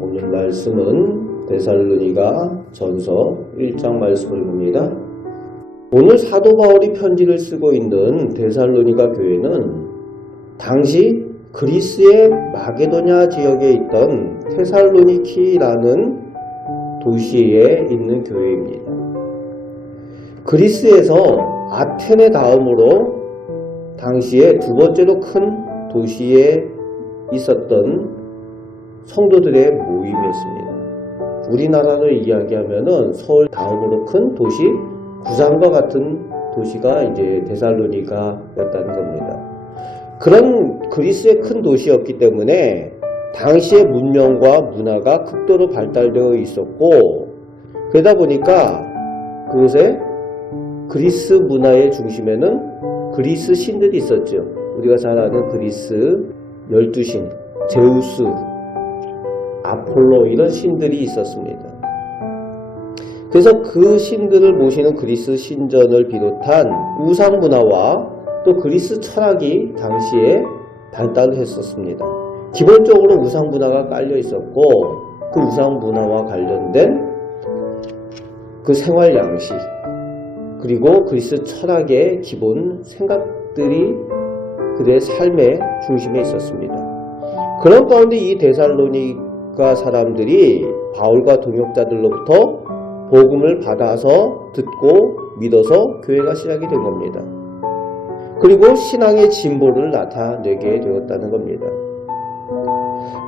오늘 말씀은 데살로니가 전서 1장 말씀을 봅니다. 오늘 사도 바울이 편지를 쓰고 있는 데살로니가 교회는 당시 그리스의 마게도냐 지역에 있던 테살로니키라는 도시에 있는 교회입니다. 그리스에서 아테네 다음으로 당시에 두 번째로 큰 도시에 있었던 성도들의 모임이었습니다. 우리나라를 이야기하면은 서울 다음으로 큰 도시, 부산과 같은 도시가 이제 데살로니가였다는 겁니다. 그런 그리스의 큰 도시였기 때문에 당시의 문명과 문화가 극도로 발달되어 있었고, 그러다 보니까 그곳에 그리스 문화의 중심에는 그리스 신들이 있었죠. 우리가 잘 아는 그리스 12신, 제우스, 아폴로 이런 신들이 있었습니다. 그래서 그 신들을 모시는 그리스 신전을 비롯한 우상 문화와 또 그리스 철학이 당시에 발달했었습니다. 기본적으로 우상 문화가 깔려 있었고, 그 우상 문화와 관련된 그 생활 양식, 그리고 그리스 철학의 기본 생각들이 그들의 삶의 중심에 있었습니다. 그런 가운데 이 데살로니가 사람들이 바울과 동역자들로부터 복음을 받아서 듣고 믿어서 교회가 시작이 된 겁니다. 그리고 신앙의 진보를 나타내게 되었다는 겁니다.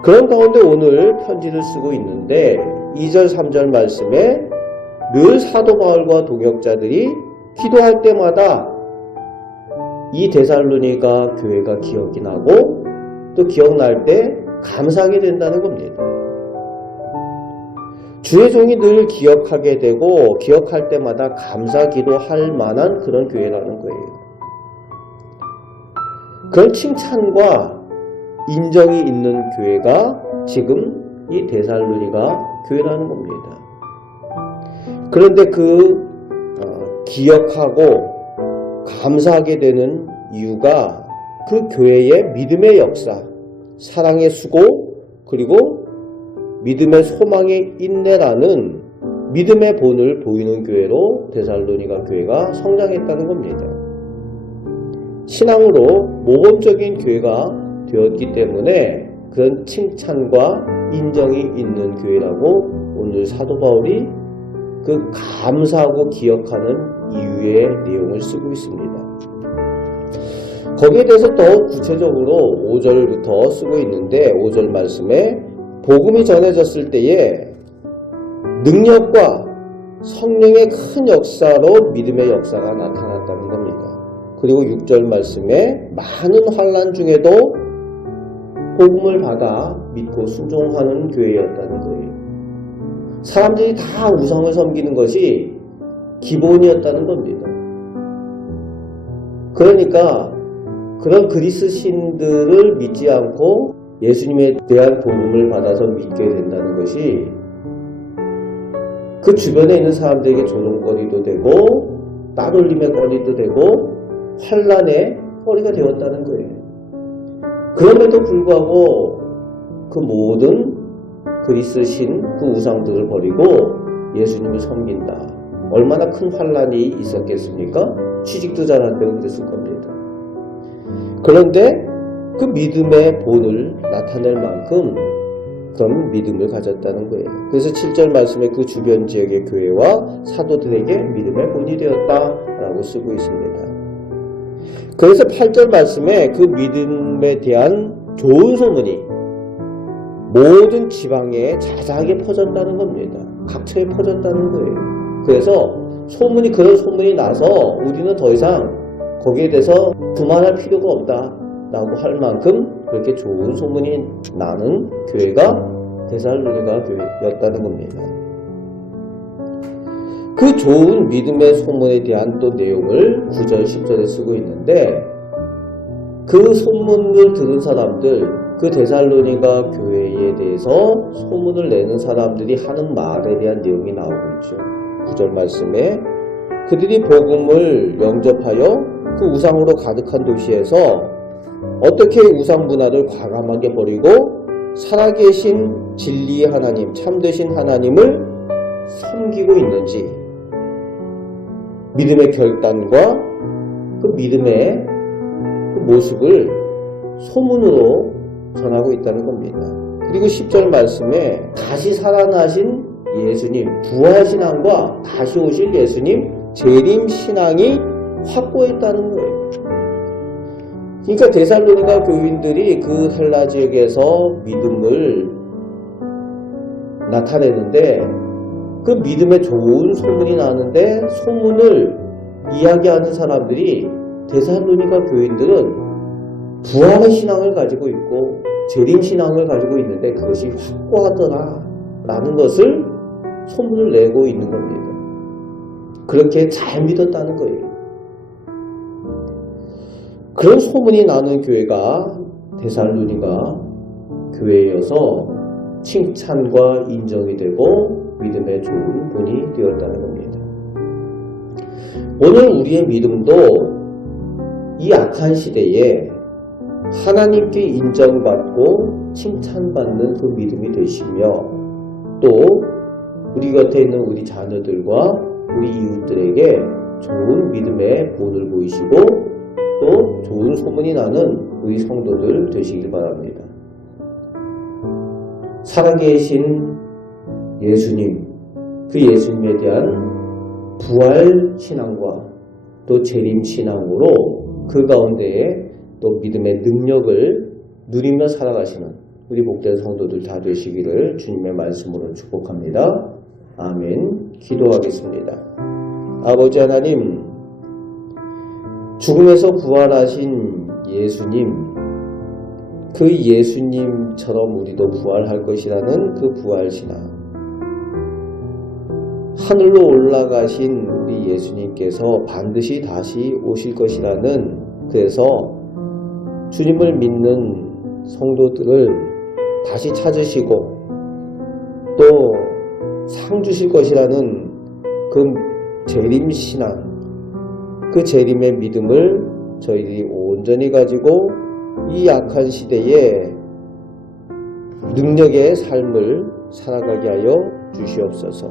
그런 가운데 오늘 편지를 쓰고 있는데 2절 3절 말씀에 늘 사도 바울과 동역자들이 기도할 때마다 이 데살로니가 교회가 기억이 나고 또 기억날 때 감사하게 된다는 겁니다. 주의 종이 늘 기억하게 되고 기억할 때마다 감사 기도할 만한 그런 교회라는 거예요. 그런 칭찬과 인정이 있는 교회가 지금 이 데살로니가 교회라는 겁니다. 그런데 기억하고 감사하게 되는 이유가 그 교회의 믿음의 역사, 사랑의 수고, 그리고 믿음의 소망의 인내라는 믿음의 본을 보이는 교회로 데살로니가 교회가 성장했다는 겁니다. 신앙으로 모범적인 교회가 되었기 때문에 그런 칭찬과 인정이 있는 교회라고 오늘 사도 바울이 그 감사하고 기억하는 이유의 내용을 쓰고 있습니다. 거기에 대해서 더 구체적으로 5절부터 쓰고 있는데 5절 말씀에 복음이 전해졌을 때에 능력과 성령의 큰 역사로 믿음의 역사가 나타났다는 겁니다. 그리고 6절 말씀에 많은 환난 중에도 복음을 받아 믿고 순종하는 교회였다는 거예요. 사람들이 다 우상을 섬기는 것이 기본이었다는 겁니다. 그러니까 그런 그리스 신들을 믿지 않고 예수님에 대한 복음을 받아서 믿게 된다는 것이 그 주변에 있는 사람들에게 조롱거리도 되고 따돌림의 거리도 되고 환난의 거리가 되었다는 거예요. 그럼에도 불구하고 그 모든 그리스 신, 그 우상들을 버리고 예수님을 섬긴다. 얼마나 큰 환난이 있었겠습니까? 취직도 잘 안 되고 그랬을 겁니다. 그런데 그 믿음의 본을 나타낼 만큼 그런 믿음을 가졌다는 거예요. 그래서 7절 말씀에 그 주변 지역의 교회와 사도들에게 믿음의 본이 되었다라고 쓰고 있습니다. 그래서 8절 말씀에 그 믿음에 대한 좋은 소문이 모든 지방에 자자하게 퍼졌다는 겁니다. 각처에 퍼졌다는 거예요. 그래서 그런 소문이 나서 우리는 더 이상 거기에 대해서 두말할 필요가 없다라고 할 만큼 그렇게 좋은 소문이 나는 교회가 데살로니가 교회였다는 겁니다. 그 좋은 믿음의 소문에 대한 또 내용을 9절 10절에 쓰고 있는데 그 소문을 들은 사람들, 그 데살로니가 교회에 대해서 소문을 내는 사람들이 하는 말에 대한 내용이 나오고 있죠. 9절 말씀에 그들이 복음을 영접하여 그 우상으로 가득한 도시에서 어떻게 우상 문화를 과감하게 버리고 살아계신 진리의 하나님, 참되신 하나님을 섬기고 있는지 믿음의 결단과 그 믿음의 그 모습을 소문으로 전하고 있다는 겁니다. 그리고 10절 말씀에 다시 살아나신 예수님, 부활신앙과 다시 오실 예수님, 재림신앙이 확고했다는 거예요. 그러니까 데살로니가 교인들이 그 헬라 지역에서 믿음을 나타내는데 그 믿음에 좋은 소문이 나는데 소문을 이야기하는 사람들이 데살로니가 교인들은 부활의 신앙을 가지고 있고 재림신앙을 가지고 있는데 그것이 확고하더라 라는 것을 소문을 내고 있는 겁니다. 그렇게 잘 믿었다는 거예요. 그런 소문이 나는 교회가 데살로니가 교회여서 칭찬과 인정이 되고 믿음의 좋은 본이 되었다는 겁니다. 오늘 우리의 믿음도 이 악한 시대에 하나님께 인정받고 칭찬받는 그 믿음이 되시며 또 우리 곁에 있는 우리 자녀들과 우리 이웃들에게 좋은 믿음의 본을 보이시고 또 좋은 소문이 나는 우리 성도들 되시길 바랍니다. 살아계신 예수님, 그 예수님에 대한 부활신앙과 또 재림신앙으로 그 가운데에 또 믿음의 능력을 누리며 살아가시는 우리 복된 성도들 다 되시기를 주님의 말씀으로 축복합니다. 아멘. 기도하겠습니다. 아버지 하나님, 죽음에서 부활하신 예수님, 그 예수님처럼 우리도 부활할 것이라는 그 부활신앙, 하늘로 올라가신 우리 예수님께서 반드시 다시 오실 것이라는, 그래서 주님을 믿는 성도들을 다시 찾으시고 또 상 주실 것이라는 그 재림신앙, 그 재림의 믿음을 저희들이 온전히 가지고 이 악한 시대에 능력의 삶을 살아가게 하여 주시옵소서.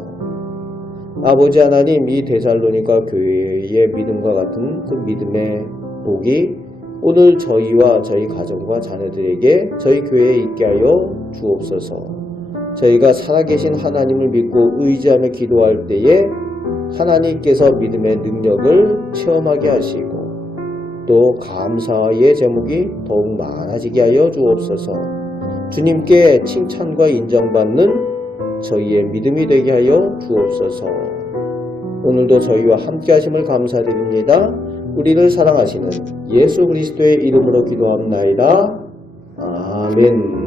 아버지 하나님, 이 데살로니가 교회의 믿음과 같은 그 믿음의 복이 오늘 저희와 저희 가정과 자녀들에게 저희 교회에 있게 하여 주옵소서. 저희가 살아계신 하나님을 믿고 의지하며 기도할 때에 하나님께서 믿음의 능력을 체험하게 하시고 또 감사의 제목이 더욱 많아지게 하여 주옵소서. 주님께 칭찬과 인정받는 저희의 믿음이 되게 하여 주옵소서. 오늘도 저희와 함께 하심을 감사드립니다. 우리를 사랑하시는 예수 그리스도의 이름으로 기도합나이다. 아멘.